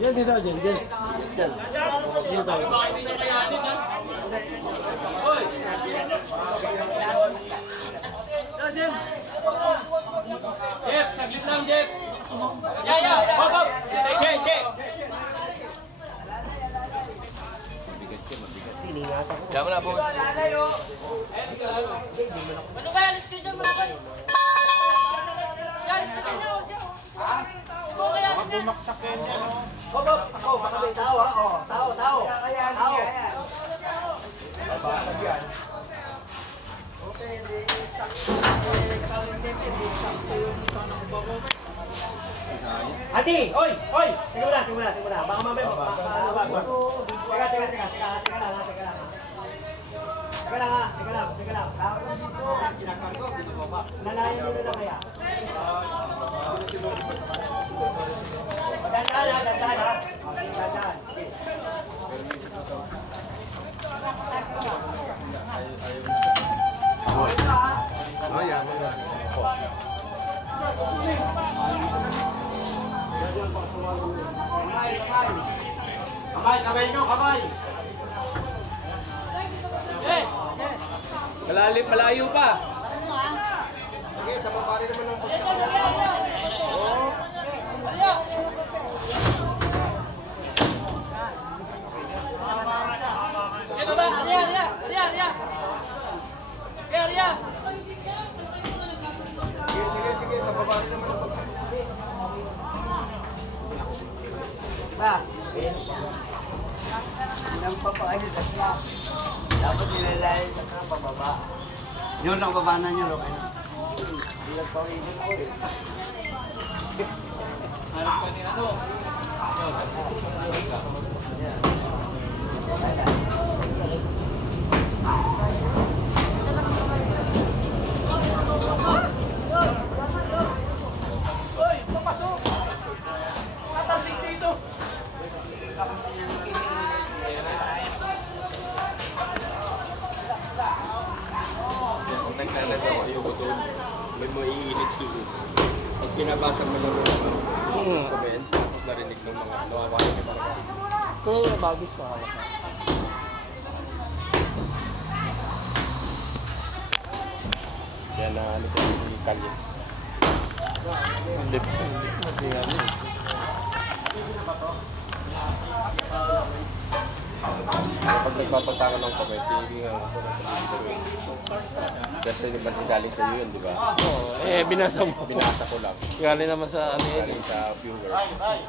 Yan, dito, Jen. Dito tayo. Jen! Jeff, saglit lang, Jeff! Hop, hop! Jep! Diyan mo na, boss. Ano ba? Alis ka dyan, mga kayo. Alis ka dyan, huwag dyan. Huwag bumaksak yan dyan. Hop, hop! Ako, baka may tao, ha? Tao. Tao. Babasag yan. Okay, hindi sakto. Ati! Oy! Tingnan mo na. Baka mamaya mababas. Teka lang. Nalayan nyo na kaya? Dandan ha? Dandan. Kamay nyo, kamay! Malayo pa. Sige, sa babari naman ng Sige, sa babari naman ng Nang papakayos at na. Dapat nilalayan sa kang pababa. Yun lang baba na nyo, okay na. Ilag pa rin ko eh. Harap ka ni ano? Hoy, papasok! Natalsik dito! Naglalagay ako ayoko doon. May maiinit doon. Pag pinabasa mo lang yung comment, tapos narinig ng mga nawawalan ka talaga. Kaya yung bagis pa hawak na. Kaya na ano ko si Kanye. Hindi yan eh. Kapag nagpapasa ka ng comment, hindi nga ako na sabihin ko. Kasi di ba galing sa iyo yun, di ba? Oo, binasa mo. Binasa ko lang. Galing naman sa ano yun. Galing sa viewer. Kayo.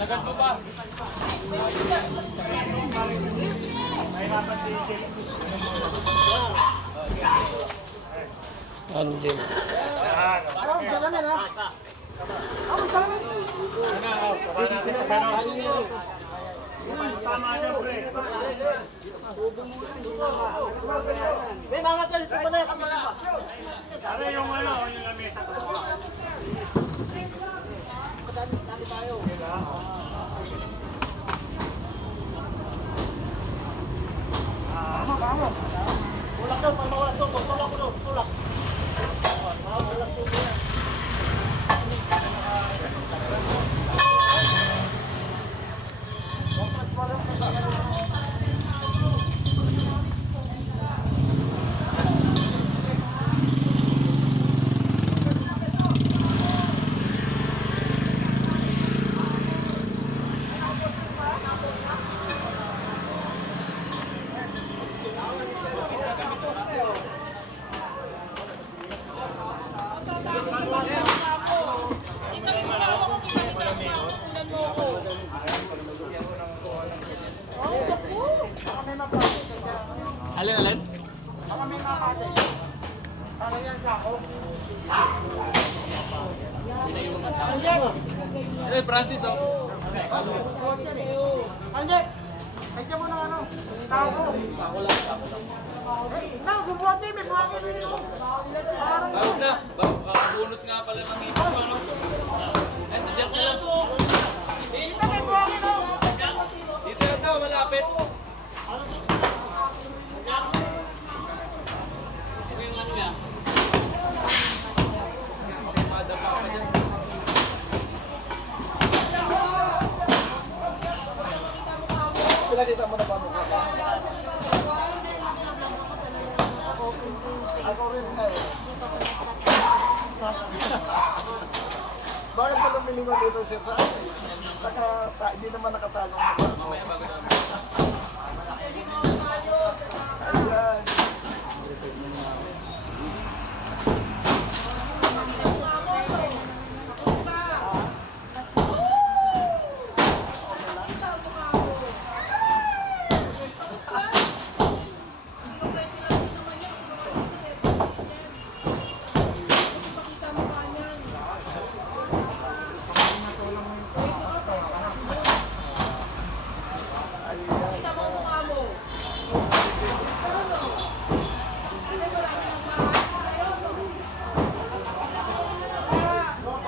Nagan mo pa. Angel. Tama dyan, pre. May mga tayo, ito pala yung kamila. Ano yung ano, yung lamesa ko. Dami tayo. Vamos. Tulak daw, pag mawalas to, tulak ko daw, tulak. Mawalas to yan. Alin? Ano yan sa ako? Eh, Francis, oh. Anjek! Kaya mo na ano? Tao ko. Ako lang. Subuhat din, may buhangin din ito. Bawag na. Kakabunot nga pala ng ito, ano? Eh, sadyak na lang po. Dito may buhangin o. Dito lang daw, malapit. Ito yung ano yan. Madapa ka dyan. Pinakita mo na ba mukha ka? Ako rin na eh. Bakit pa lumilingon dito sir sa akin? Hindi naman nakatalo mo. Mamaya bago namin. Ayan.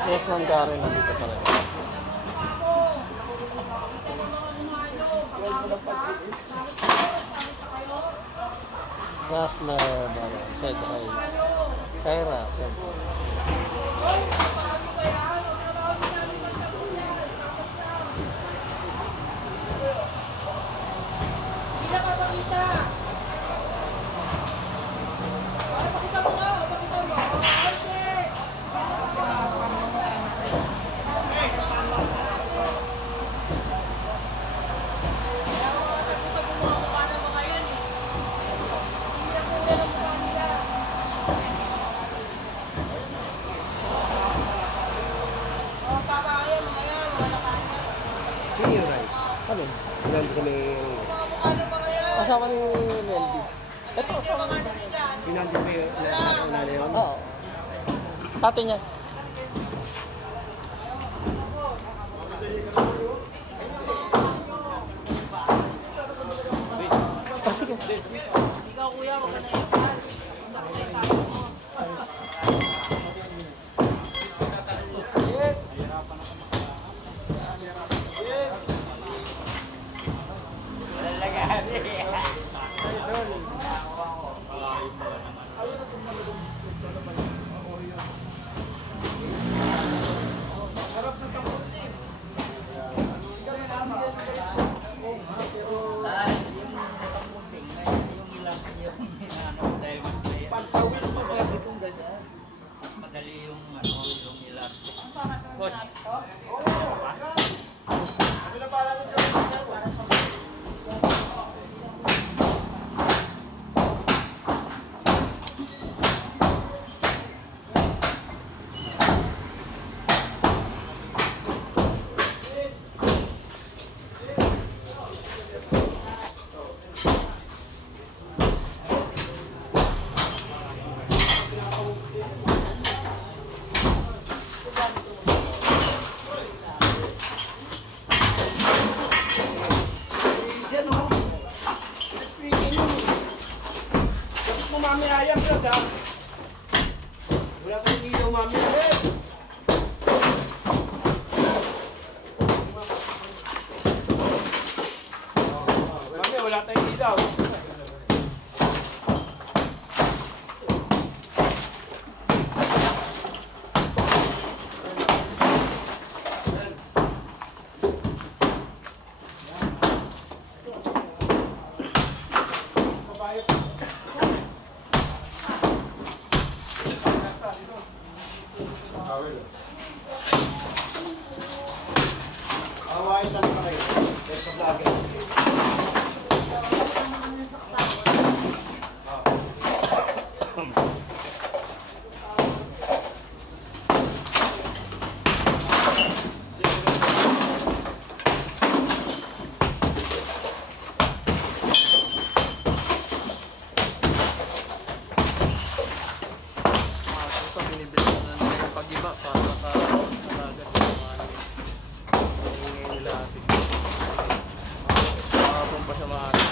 Yes, Ma'am Karen, nandito pa rin. Gasler, said hi. Kyra, said Ano? Nandito kami kasama ni Melby. Ito, pinandito ko yung nanay yun. oo. Ate niya. Oh, sige. Ikaw kuya, wag ka na yan. Pagtawid mo sabi kong ganyan. Madali yung ano, yung ilan. Boss. Awain lang pa kayo. Sa vlogger. Pag-iba para nakalagat yung mga ingay nila atin. Makakapong pa sa mga atin.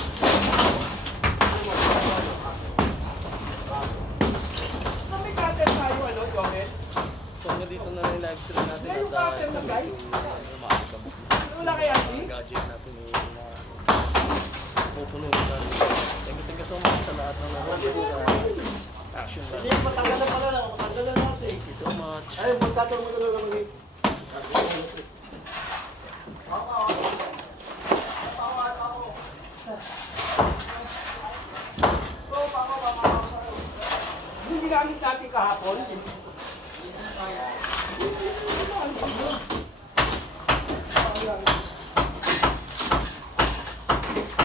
May cutter tayo, ano, Joel? So hanggang dito na rin live stream natin at makakabot Wala kay Ate? na gadget natin pupunuan natin. Thank you so much sa lahat ng nanonood sa Action Run. Hindi, matanggal na pala lang. Matanggal na natin. Thank you so much. Ay, magkatong mo na lang mag Yung ginamit natin kahapon,